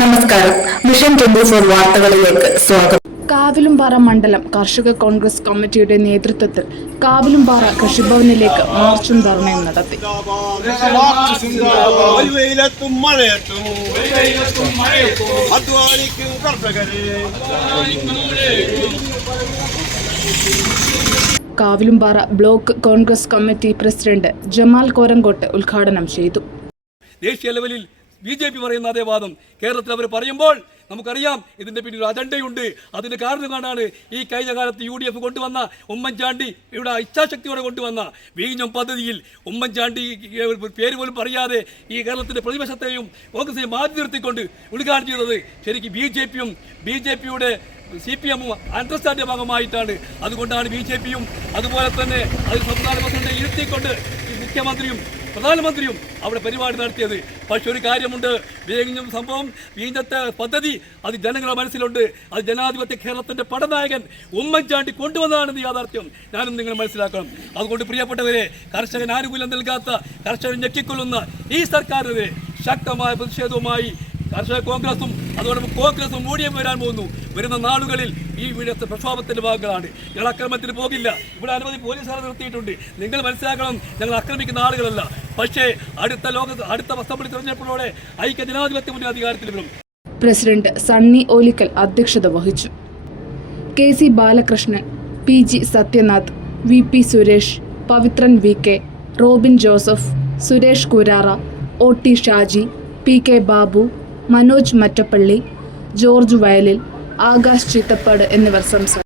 നമസ്കാരം. Mission twenty four വാർത്തകളിലേക്ക് സ്വാഗതം. കാവിലുംപാറ മണ്ഡലം കർഷക കോൺഗ്രസ് കമ്മിറ്റിയുടെ നേതൃത്വത്തിൽ കാവിലുംപാറ കൃഷിഭവനിലേക്ക് മാർച്ചും ധർണയും നടത്തി. Kavilumpara block Congress committee president Jamal Korangott ഉദ്ഘാടനം ചെയ്തു. ദേശീയ ലെവലിൽ ബി ജെ പി പറയുന്ന അതേ വാദം കേരളത്തിൽ അവർ പറയുമ്പോൾ നമുക്കറിയാം ഇതിന്റെ പിന്നിൽ ഒരു അജണ്ടയുണ്ട്. അതിന് കാരണം കാണാണ് ഈ കഴിഞ്ഞ കാലത്ത് യു ഡി എഫ് കൊണ്ടുവന്ന ഉമ്മൻചാണ്ടി ഇവിടെ ഇച്ഛാശക്തിയോടെ കൊണ്ടുവന്ന വീഞ്ഞം പദ്ധതിയിൽ ഉമ്മൻചാണ്ടി പേര് പോലും പറയാതെ ഈ കേരളത്തിന്റെ പ്രതിപക്ഷത്തെയും കോൺഗ്രസിനെയും മാറ്റി നിർത്തിക്കൊണ്ട് ഉദ്ഘാടനം ചെയ്തത് ശരിക്കും ബി ജെ പിയും ബി ജെ പിയുടെ സി പി എമ്മും അണ്ടർസ്റ്റാൻഡിന്റെ ഭാഗമായിട്ടാണ്. അതുകൊണ്ടാണ് ബി ജെ പിയും അതുപോലെ തന്നെ അത് സംസ്ഥാന പ്രസിഡന്റ് ഇരുത്തിക്കൊണ്ട് മുഖ്യമന്ത്രിയും പ്രധാനമന്ത്രിയും അവിടെ പരിപാടി നടത്തിയത്. പക്ഷെ ഒരു കാര്യമുണ്ട്. വീഞ്ഞ സംഭവം വീഞ്ഞത്തെ പദ്ധതി അത് ജനങ്ങളുടെ മനസ്സിലുണ്ട്. അത് ജനാധിപത്യ കേരളത്തിന്റെ പടനായകൻ ഉമ്മൻചാണ്ടി കൊണ്ടുവന്നതാണെന്ന് യാഥാർത്ഥ്യം. ഞാനും നിങ്ങൾ മനസ്സിലാക്കണം. അതുകൊണ്ട് പ്രിയപ്പെട്ടവരെ കർഷകൻ ആനുകൂല്യം നൽകാത്ത കർഷകൻ ഞെക്കിക്കൊള്ളുന്ന ഈ സർക്കാരിനെതിരെ ശക്തമായ പ്രതിഷേധവുമായി കർഷക കോൺഗ്രസും അതോടൊപ്പം കോൺഗ്രസും ഊടിയം വരാൻ പോകുന്നു. വരുന്ന നാളുകളിൽ ഈ വീഴത്തെ പ്രക്ഷോഭത്തിന്റെ ഭാഗങ്ങളാണ്. ഞങ്ങൾ അക്രമത്തിന് പോകില്ല. ഇവിടെ അനവധി പോലീസുകാരെ നിർത്തിയിട്ടുണ്ട്. നിങ്ങൾ മനസ്സിലാക്കണം ഞങ്ങൾ ആക്രമിക്കുന്ന ആളുകളല്ല. പക്ഷേ അടുത്ത ലോക അടുത്ത അസംബ്ലി തെരഞ്ഞെടുപ്പിലൂടെ ഐക്യ ജനാധിപത്യ മുന്നേ അധികാരത്തിൽ വരും. പ്രസിഡന്റ് സണ്ണി ഓലിക്കൽ അധ്യക്ഷത വഹിച്ചു. K C Balakrishnan P G Sathyanath V P Suresh Pavithran V K Robin Joseph Suresh Kurara O T Shaji P K Babu Manoj Mattappally George Vayalil Akash Chithappad എന്നിവർ സംസാരിച്ചു.